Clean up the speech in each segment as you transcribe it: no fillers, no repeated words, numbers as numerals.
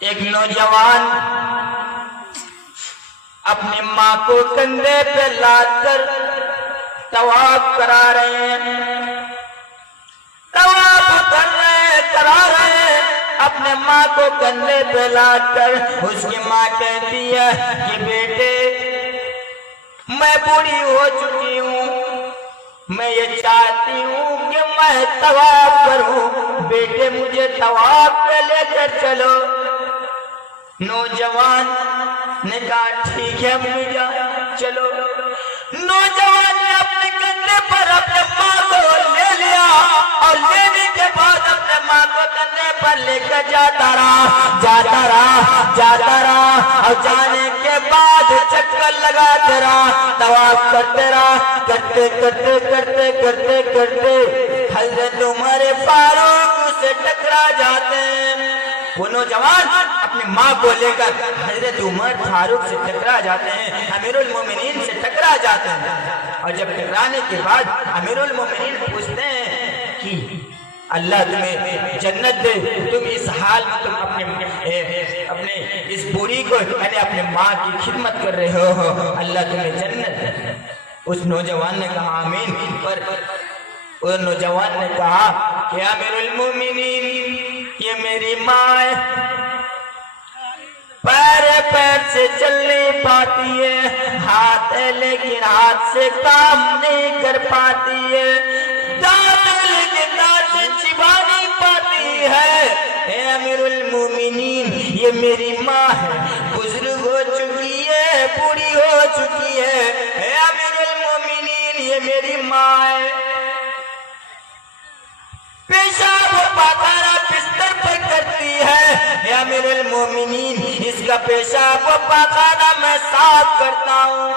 एक नौजवान अपनी माँ को कंधे पे लादकर तवाफ करा रहे हैं, तवाफ करा रहे हैं अपने माँ को कंधे पे लादकर। उसकी माँ कहती है कि बेटे मैं बूढ़ी हो चुकी हूँ, मैं ये चाहती हूँ कि मैं तवाफ करूँ, बेटे मुझे तवाफ पे लेकर चलो। नौजवान ने कहा ठीक है अम्मी जान चलो। नौजवान ने अपने कंधे पर अपने माँ को ले लिया और लेने के बाद अपने माँ को कंधे पर लेकर जाता रहा और जाने के बाद चक्कर लगाते रहा, तवाफ करते रहा। करते हजरत उमर फारूक से टकरा जाते हैं। वो नौजवान अपनी माँ को लेकर हजरत उमर फारूक से टकरा जाते हैं, अमीरुल मोमिनीन से टकरा जाते हैं। और जब टकराने के बाद अमीरुल मोमिनीन पूछते हैं कि अल्लाह तुम्हें जन्नत दे, तुम इस हाल में तुम अपने इस बूढ़ी को यानी अपने माँ की खिदमत कर रहे हो, अल्लाह तुम्हें जन्नत दे। उस नौजवान ने कहा आमीन। पर उस नौजवान ने कहा कि अमीरुल मोमिनीन ये मेरी माँ है, पैर से चल नहीं पाती है, हाथ है लेकिन हाथ से काम नहीं कर पाती है, दांत है लेकिन दांत से चिबा नहीं पाती है। हे अमीरुल मोमिनीन ये मेरी माँ है, बुजुर्ग हो चुकी है, बूढ़ी हो चुकी है। हे अमीरुल मोमिनीन ये मेरी माँ है, पेशाब पाखाना बिस्तर पर करती है। हे अमीरुल मोमिनीन इसका पेशाब पाखाना मैं साफ करता हूँ।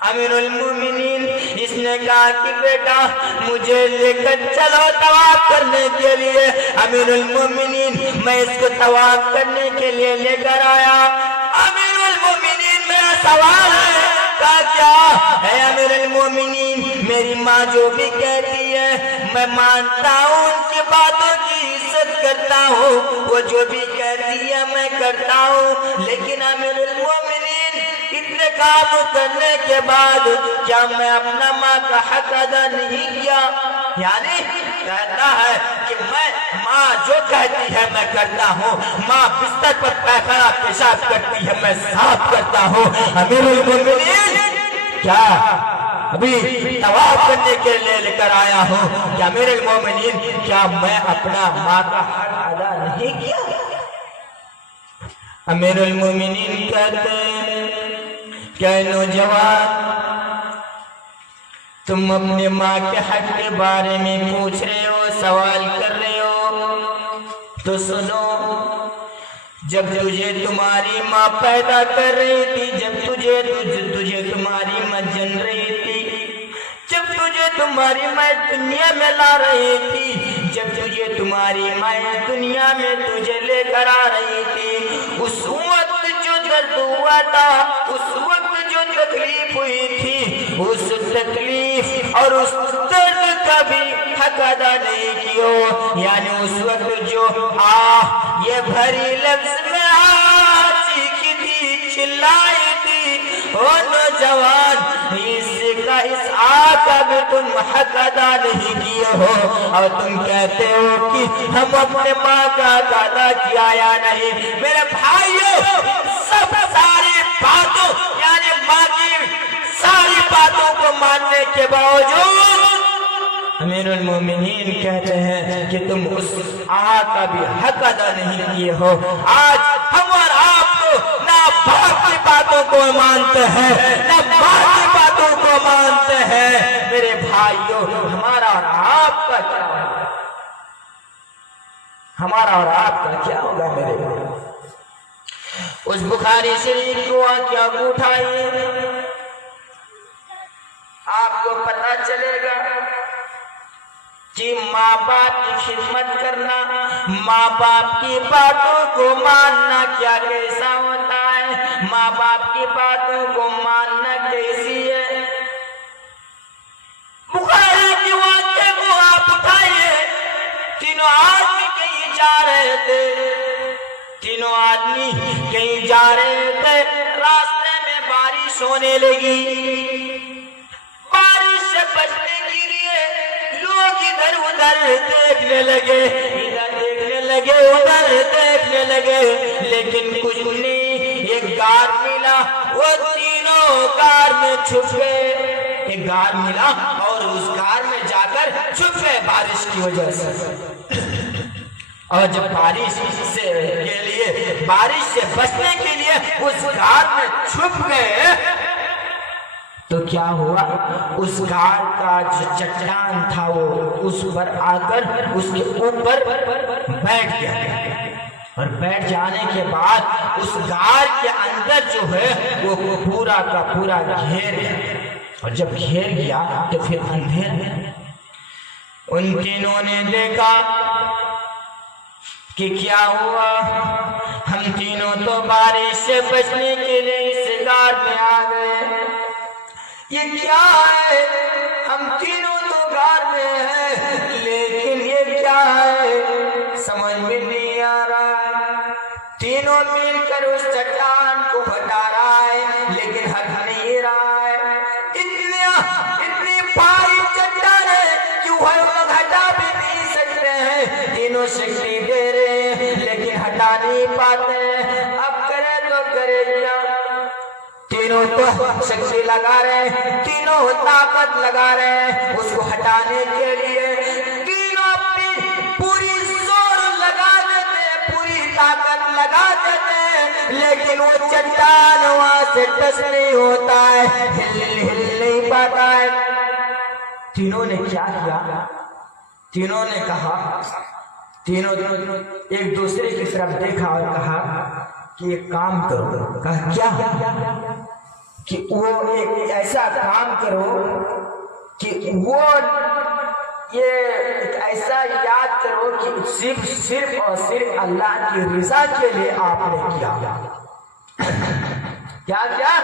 अमीरुल मोमिनीन इसने कहा कि बेटा मुझे लेकर चलो तवाफ करने के लिए। अमीरुल मोमिनीन मैं इसको तवाफ करने के लिए लेकर आया। अमीरुल मोमिनीन मेरा सवाल है क्या है? अमीरुल मोमिनीन मेरी माँ जो भी कहती है मैं मानता हूँ, उनकी बातों की इज्जत करता हूँ, वो जो भी कहती है मैं करता हूँ, लेकिन अमीरुल मोमिनीन इतने काम करने के बाद क्या मैं अपना माँ का हक अदा नहीं किया? यानी कहता है कि मैं माँ जो कहती है मैं करता हूँ, माँ बिस्तर पर पैखाना पेशाब करती है मैं साफ करता हूँ। अमीरुल मोमिनीन क्या अभी तवाफ करने के लिए लेकर आया हूँ, क्या अमीरुल मोमिनीन क्या मैं अपना माँ का हक अदा नहीं किया? अमीरुल मोमिनीन कहते क्या नौजवान तुम अपने माँ के हक के बारे में पूछ रहे हो, सवाल कर रहे हो, तो सुनो। जब तुझे तुम्हारी माँ पैदा कर रही थी, जब तुझे तुम्हारी माँ जन रही थी, जब तुझे तुम्हारी माँ दुनिया में ला रही थी, जब तुझे तुम्हारी माँ दुनिया में तुझे लेकर आ रही थी, उस वक्त जो दर्द हुआ था, उस वक्त जो तकलीफ हुई थी, उस तकलीफ और उस दर्द का भी हक अदा नहीं किया। यानी उस वक्त जो ये भरी लफ्ज में चीखी थी, चिल्लाई थी, ओ नौजवान इसका इस का भी तुम हक अदा नहीं किए हो, और तुम कहते हो कि हम अपने माँ का हक अदा किया या नहीं। मेरे भाइयों सब सारी बातों यानी माँ की सारी बातों को मानने के बावजूद अमीरुल मोमिनीन कहते हैं कि तुम उस का भी हक अदा नहीं किए हो। आज हम और आप तो ना बाप की बातों को मानते हैं, ना माँ की बातों को मानते हैं। मेरे भाइयों हमारा और आपका क्या होगा? हमारा और आपका क्या होगा मेरे भाई? उस बुखारी शरीफ को आंखों को उठाइए, आपको पता चलेगा कि माँ बाप की खिदमत करना, माँ बाप की बातों को मानना क्या कैसा होता है, माँ बाप की बातों को मानना कैसी है। बुखारी की वाक्य को आप उठाइए, तीनों आदमी कहीं जा रहे थे, तीनों आदमी कहीं जा रहे थे, रास्ते में बारिश होने लगी। बारिश से बचने के लिए लोग इधर उधर देखने लगे, इधर देखने लगे, उधर देखने लगे, लेकिन कुछ नहीं। एक गार मिला, वो तीनों गार में छुप गए। एक गार मिला और उस गार में जाकर छुप गए बारिश की वजह से। और जब बारिश से बचने के लिए उस गार में छुप गए तो क्या हुआ, उस गार का जो चट्टान था वो उस पर आकर उसके ऊपर बैठ गया। और बैठ जाने के बाद उस गार के अंदर जो है वो पूरा का पूरा घेर गया। और जब घेर गया तो फिर अंधेर। उन तीनों ने देखा कि क्या हुआ, हम तीनों तो बारिश से बचने के लिए इस गार में आ गए। ये क्या है, हम तीनों तो गार में हैं, लेकिन ये क्या है समझ में नहीं आ रहा। तीनों मिलकर उस चट्टान को हटा रहा है, लेकिन हट नहीं रहा है। इतनी भारी चट्टान है कि वह लोग हटा भी नहीं सकते हैं। तीनों शक्ति दे रहे हैं, लेकिन हटा नहीं पाते। अब करे तो करे क्या, तीनों तो शक्ति लगा रहे हैं, तीनों ताकत लगा रहे हैं उसको हटाने के लिए। तीनों अपनी पूरी जोर लगा देते, पूरी ताकत लगा देते, लेकिन वो चट्टान वहां से टच नहीं होता है, हिल नहीं पाता है। तीनों ने क्या किया, तीनों ने कहा, तीनों एक दूसरे की तरफ देखा और कहा कि एक काम करो। कहा क्या, कि वो एक ऐसा काम करो कि वो ये ऐसा याद करो कि सिर्फ और सिर्फ अल्लाह की रज़ा के लिए आपने किया। क्या क्या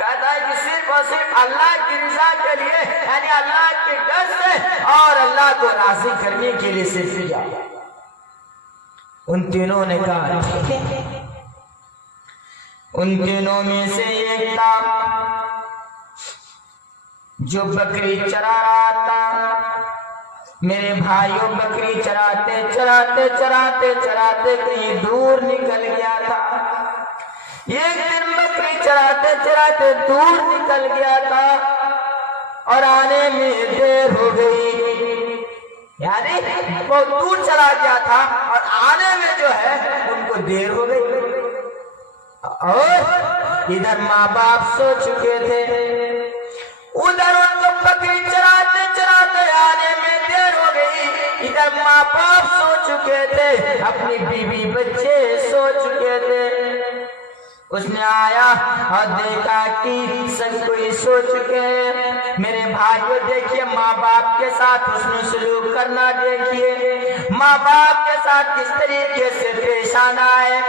कहता है कि सिर्फ और सिर्फ अल्लाह की रज़ा के लिए, यानी अल्लाह के डर से और अल्लाह को राज़ी करने के लिए सिर्फ किया। उन तीनों ने कहा, उन तीनों में से एक था जो बकरी चरा रहा था। मेरे भाइयों, बकरी चराते चराते चराते चराते कहीं दूर निकल गया था। एक दिन बकरी चराते चराते दूर निकल गया था और आने में देर हो गई, यानी बहुत दूर चला गया था और आने में जो है उनको देर हो गई। और इधर माँ बाप सो चुके थे, उधर उनको बकरी चराते चराते आने में देर हो गई। इधर माँ बाप सो चुके थे, अपनी बीवी बच्चे सो चुके थे। उसने आया और देखा कि सब कोई सो चुके हैं। मेरे भाइयों, देखिए माँ बाप के साथ उसने सलूक करना, देखिए माँ बाप के साथ किस तरीके से पेश आना है,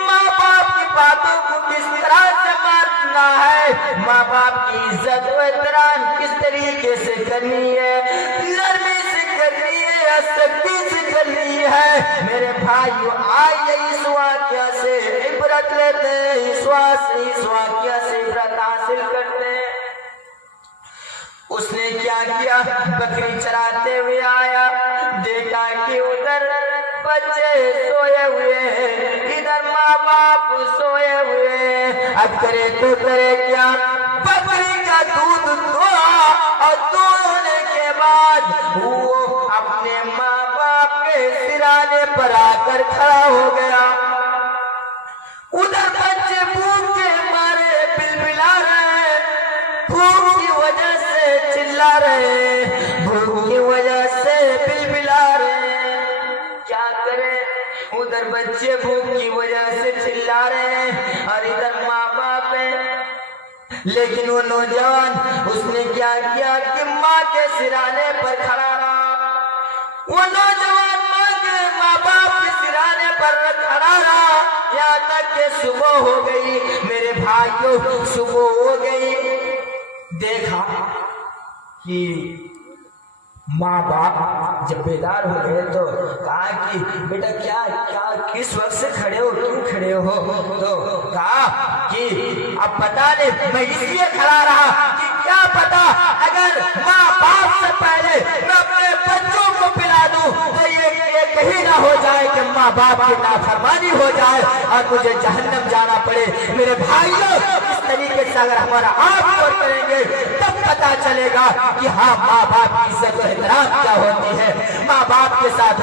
माँ बाप की बातों को किस तरह से मानना है, माँ बाप की इज्जत व एहतराम किस तरीके से करनी है, नरमी से करनी है, सख्ती से करनी है। मेरे भाइयों, आइए इस वाक़या से इबरत लेते हैं, इस वाक़या से इबरत हासिल करते हैं। उसने क्या किया, बकरी चराते हुए आया, देखा कि उधर बच्चे सोए हुए हैं, इधर माँ बाप सोए हुए हैं। अब करे तो करे क्या, बकरी का दूध दुआ और दुहने के बाद वो अपने माँ बाप के सिराने पर आकर खड़ा हो गया। उधर बच्चे भूख के मारे बिलबिला रहे, भूख की वजह से चिल्ला रहे, भूख की वजह से बिलबिला रहे। क्या करें, उधर बच्चे भूख की वजह से चिल्ला रहे हैं और इधर माँ बाप है। लेकिन वो नौजवान, उसने क्या किया कि माँ के सिराने पर खड़ा रहा। वो नौजवान माँ बाप के सिराने पर खड़ा रहा यहाँ तक कि सुबह हो गई। मेरे भाइयों, सुबह हो गई, देखा कि माँ बाप जब बेदार हो गए तो कहा कि बेटा क्या क्या किस वक्त से खड़े हो, क्यों खड़े रहे हो। तो कहा कि अब पता नहीं, मैं इसलिए खड़ा रहा कि क्या पता अगर माँ बाप से पहले मैं अपने बच्चों को पिला दूं तो ये कहीं ना हो जाए कि माँ बाप की नाफरमानी हो जाए और मुझे जहन्नम जाना पड़े। मेरे भाइयों, इस तरीके से अगर हमारा आप और करेंगे तब पता चलेगा कि हाँ, माँ बाप की इज्जत और एहतराम क्या होती है। माँ बाप के साथ